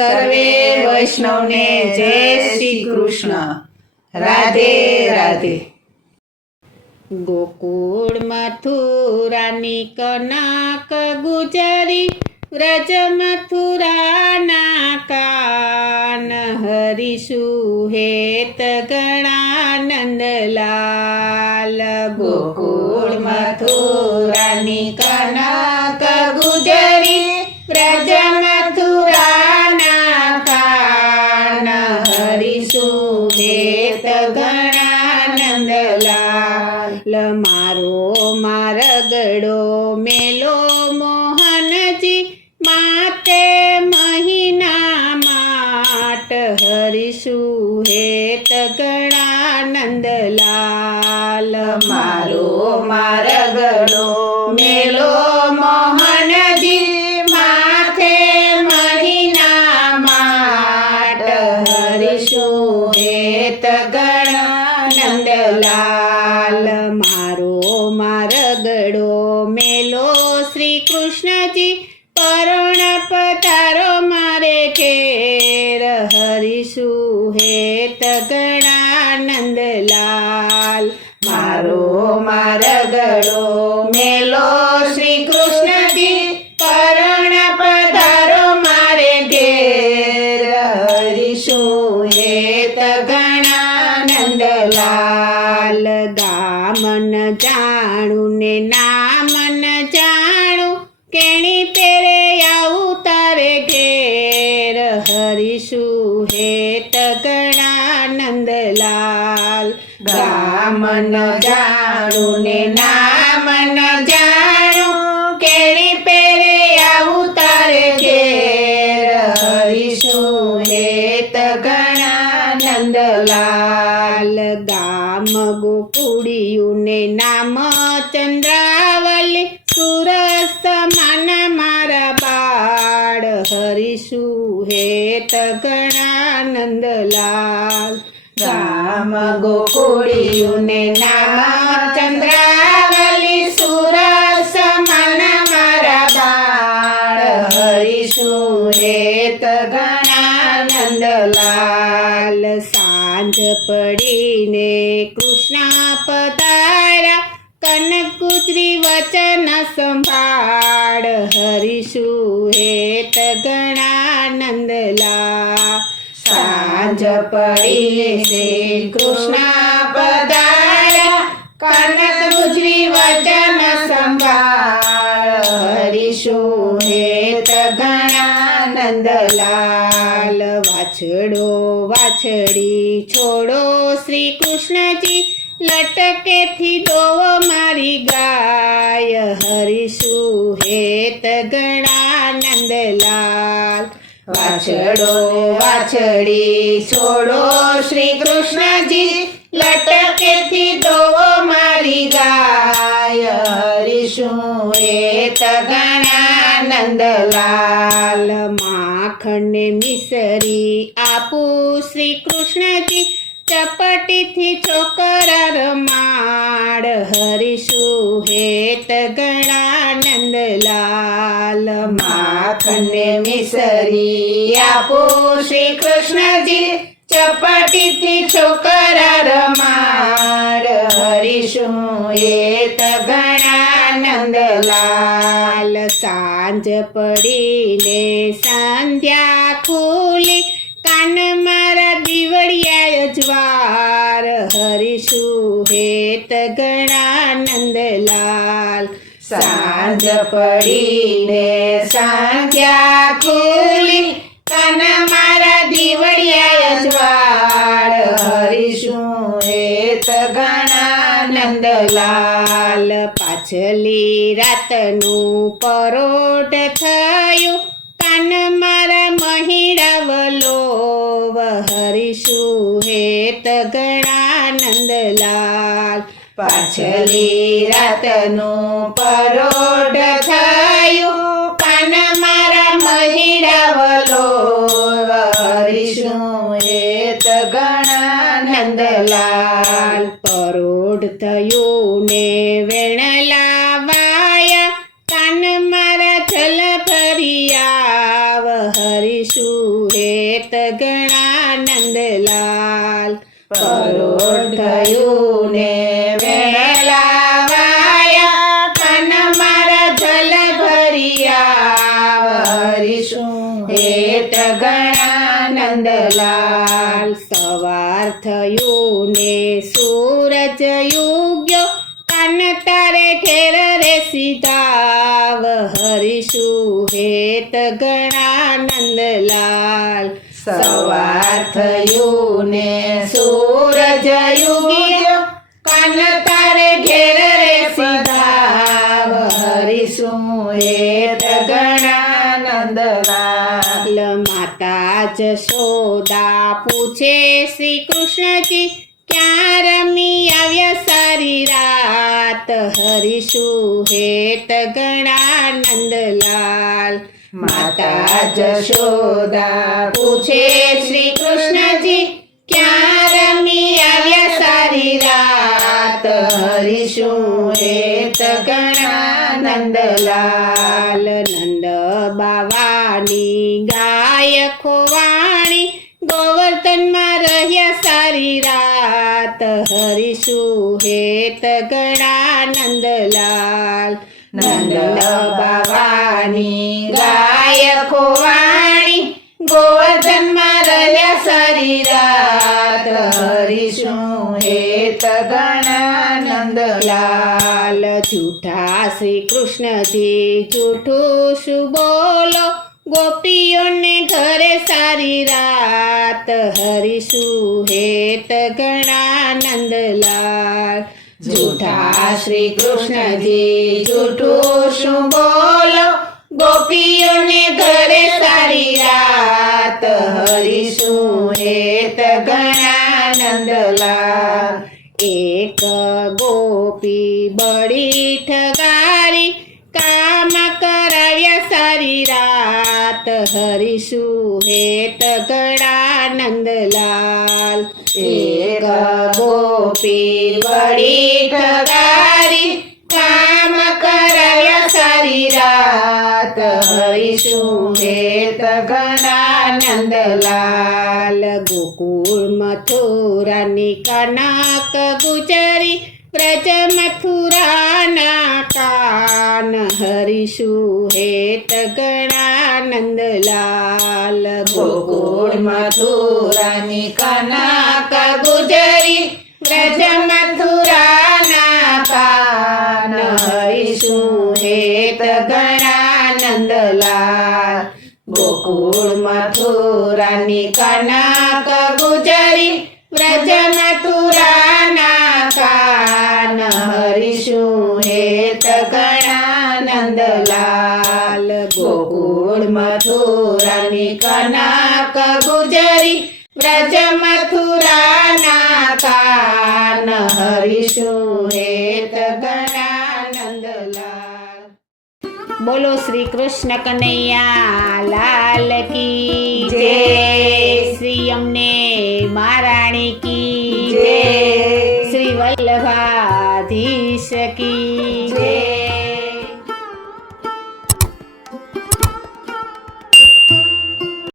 સર્વે વૈષ્ણવને જય શ્રી કૃષ્ણ. રાધે રાધે. ગોકુળ મથુરાની કનક ગુજરી, વ્રજ મથુરાના કાન, હરિશું હેત ગણાનંદલાલ. ગોકુળ મથુરાની કનક ગુજરી, વ્રજ મથુરાના કાન, હરિશું હેત ગણાનંદલાલ. મારો મારગડો મેલો મોહનજી, માતે મહિના માટ, હરિશું હેત ગણાનંદલાલ. મારો મારગડો મેલો મોહનજી, માથે મહિના માટ, હરિશું હેત ગણાનંદલાલ. મારો મારગડો મેલો શ્રી કૃષ્ણજી, પરોણ પધારો મારે ઘેર, હરિશું હેત ગણાનંદલાલ. મારો મારગડો મેલો શ્રી કૃષ્ણજી, પરણ પધારો મારે ઘેર, હરિશું હેત ગણાનંદલાલ. ગામન જાણું ને નામન જાણું, કેણી પેરે આવું તારે ઘેર, હરિશું હેત ગણાનંદલાલ. ગામન જાણું ને નામન જાણું, કેણી પેરે આવું તારે ઘેર, હરિશું હેત ગણાનંદલાલ. ગામ ગોકુળિયું ને નામ ચંદ્રાવલી, સુરસ સમાન મારા બાળ, હરિશું હેત ગણાનંદલાલ. ગામ ગોકુળિયું ને નામ ચંદ્રાવલી, સુરસ સમાન મારા બાળ, હરિશું હેત ગણાનંદલાલ. સાંજ પડીને કૃષ્ણ પધાર્યા, કનકગુજરી વચન સંભાળ, હરિશું હેત ગણાનંદલાલ. સાંજ પડી શ્રી કૃષ્ણ પધાર્યા, કનકગુજરી વચન સંભાળ, હરિશું હેત ગણાનંદલાલ. વાછડો વાછડી છોડો શ્રી કૃષ્ણજી, લટકેથી દોવો મારી ગાય, હરિશું હેત ગણાનંદલાલ. વાછડો વાછડી છોડો શ્રી કૃષ્ણજી, લટકેથી દોવો મારી ગાય, હરિશું હેત ગણાનંદલાલ. માખણને મિસરી આપું શ્રી કૃષ્ણજી, ચપટીથી છોકરા રમાડ, હરિશું હેત ગણાનંદલાલ. માખણને મિસરી આપો શ્રી કૃષ્ણજી, ચપટીથી છોકરા રમાડ, હરિશું હેત ગણાનંદલાલ. સાંજ પડીને સંધ્યા ખુલી, કાન મારા દીવડિયા અજવાર, હરિશું હેત ગણાનંદલાલ. સાંજ પડીને સંધ્યા ખુલી, કાન મારા દીવડિયા અજવાળ, હરિશું હેત ગણાનંદલાલ. પાછલી રાતનું પરોઢ થયું, કાન મારા મહિડા વલોવ, હરિશું હેત ગણાનંદલાલ. પાછલી રાતનું પરોઢ થયું, કાન મારા મહિડા વલોવ, હરિશું હેત ગણાનંદલાલ. પરોઢ થયું ને વેણલા વાયા, કાન મારા જલ ભરી આવ, હરિશું થયું ને વેલા વાયા કન મારા જલ ભરિયા હરીશું હેત ઘણા નંદલાલ. સવાર થયું ને સૂરજ યુગ્યો કાન તારે ઘેર રે સીધાવ હરીશું હેત ઘણા નંદલાલ. સવાર થયું ને સૂરજ યુગ્યો કાન તારે ઘેર રે સીધાવ હરીશું હેત ઘણા નંદલાલ. માતા જશોદા પૂછે શ્રી કૃષ્ણજી ક્યાં રમી આવ્યા સારી રાત હરીશું હેત ઘણા નંદલાલ. માતા જશોદા પૂછે શ્રી કૃષ્ણજી ક્યાં રમી આવ્યા સારી રાત હરીશું હેત ઘણા નંદલાલ. નંદ બાવાની ગાય ખોવાણી ગોવર્ધનમાં રહ્યા સારી રાત હરીશું હેત ઘણા નંદલાલ. નંદ બાવાની ગાય ખોવાણી ગોવર્ધનમાં રહ્યા સારી રાત હરીશું હેત ઘણા નંદલાલ. જૂઠા શ્રી કૃષ્ણજી જૂઠું શું બોલો ગોપીઓને ઘરે સારી રાત હરીશું હેત ઘણા નંદલાલ. જૂઠા શ્રી કૃષ્ણજી જૂઠું શું બોલો ગોપીઓને ઘરે સારી રાત હરીશું હેત ઘણા નંદલાલ. એક ગોપી બળી ઠગારી કામ કરાવ્યા સારી રાત હરીશું હેત ઘણા નંદલાલ. એક ગોપી બળી ઠગારી કામ કરાવ્યા સારી રાત હરીશું હેત ઘણા નંદલાલ. ગોકુળ મથુરાની કનક ગુજરી વ્રજ મથુરાના કાન હરીશું હેત ઘણા નંદલાલ. ગોકુળ મથુરાની કનક ગુજરી વ્રજ મથુરાના કાન હરીશું હેત ઘણા નંદલાલ. ગોકુળ મથુરાની કનક ગુજરી વ્રજ મથુરાના કાન હરીશું હેત ઘણા નંદલાલ. ગોકુળ મથુરાની કનક ગુજરી વ્રજ મથુરાના કાન હરીશું હેત ઘણા નંદલાલ. બોલો શ્રી કૃષ્ણ કનૈયા લાલ કી જય. શ્રી અમને મહારાણી કી